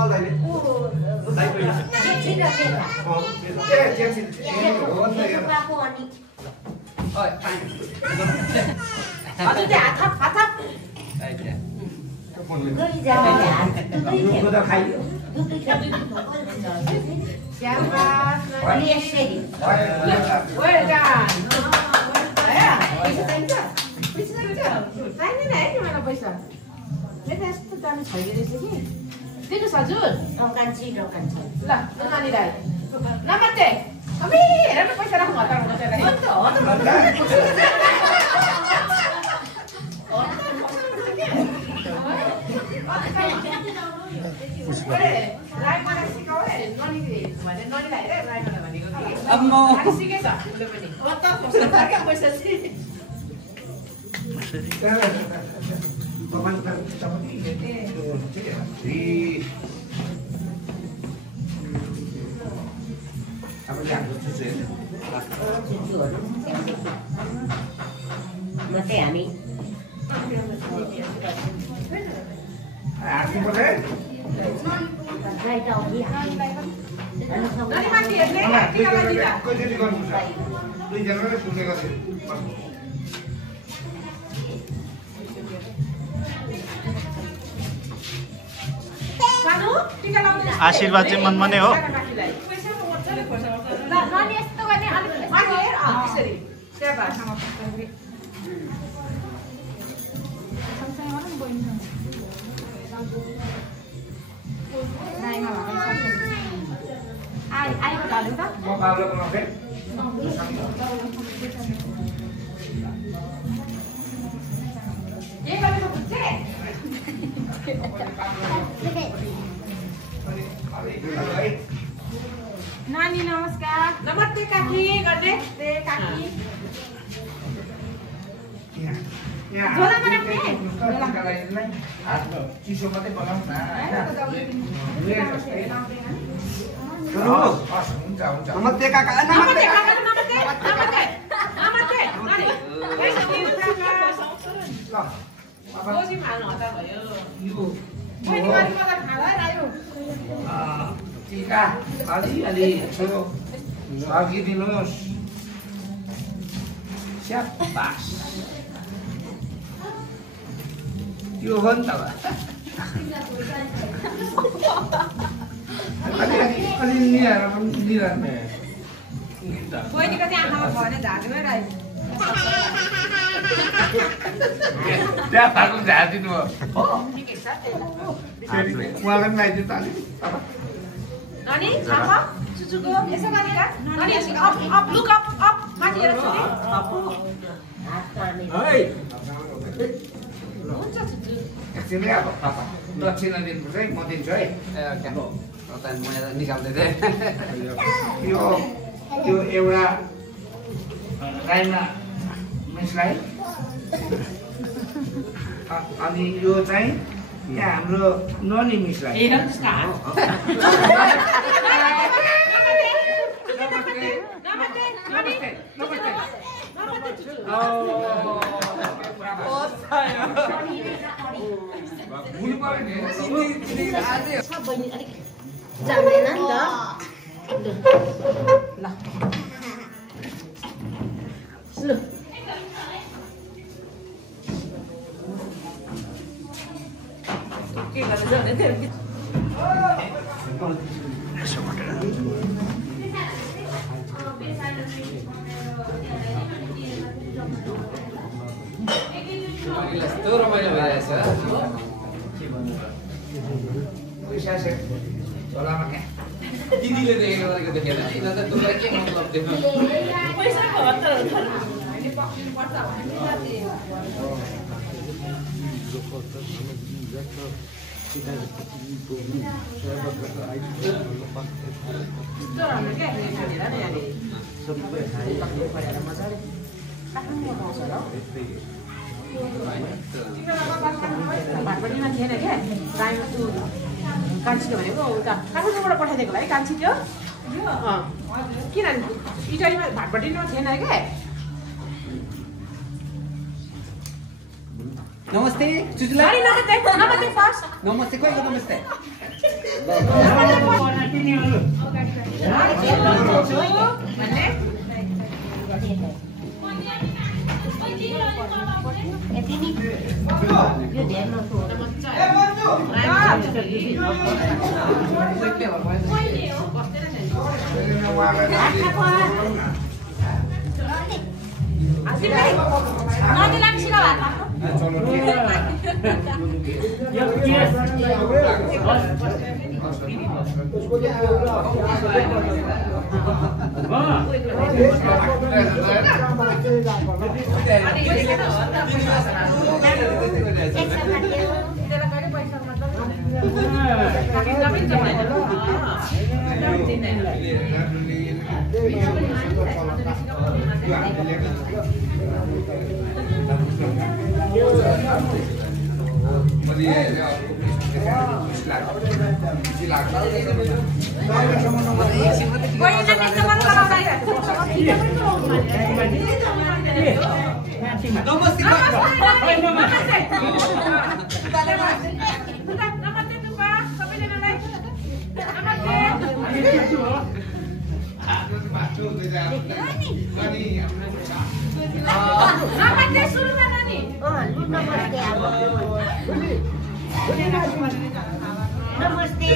गोपाल दाइले आशीर्वाद चाहिँ मनमा नै हो। नानी नमस्कार। नमस्ते काकी गर्दै काकी। झोलामा राख्ने? चिसो मात्रै बनाउँ न हैन। नमस्ते काका। नमस्ते काका। नमस्ते नमस्ते नमस्ते नानी। ल कोसी माल्नु हता भयो। मैले गरी मलाई खाला रायो। टीका अलि यसो सकिदिनुहोस्। स्याबास त्यो हो नि त अलि निहार निहार्ने बहिनीको चाहिँ आँखामा भएन झार्दैमै रायो। त्यहाँ भएको झारिदिनु भयो। उहाँलाई पनि लगाइदिनु त अलिक नानी आँखा चुचुको यसो गरेर नानी up up look up up माथि हेर सुने हुन्छ चुचु एकछिन है अब पापा दक्षिणा दिनुपर्छ है म दिन्छु है म निकाल्दै थिएँ यो एउटा राइमा मिसलाई अनि यो चाहिँ यहाँ हाम्रो ननी मिसलाई जान्दैन नि त ल के गर्नु जाने थियो यस्तो रमाइलो भइरहेछ पैसा से चलामा क्या दिदीले देखेको गरेको देखेन यिनीहरू त दुःख के मतलब थियो पैसाको हतार हामीले पक्रिनु पर्छ भने भाटपट्टिमा थिएन क्या गाईमा त्यो कान्छीको भनेको उता काठमाडौँबाट पठाइदिएको भाइ कान्छी थियो किनभने इटालीमा भाटपट्टिमा थिएन क्या नमस्ते चुचुलाई नमस्ते नमस्ते फर्स्ट नमस्ते कोही नमस्ते Namaste.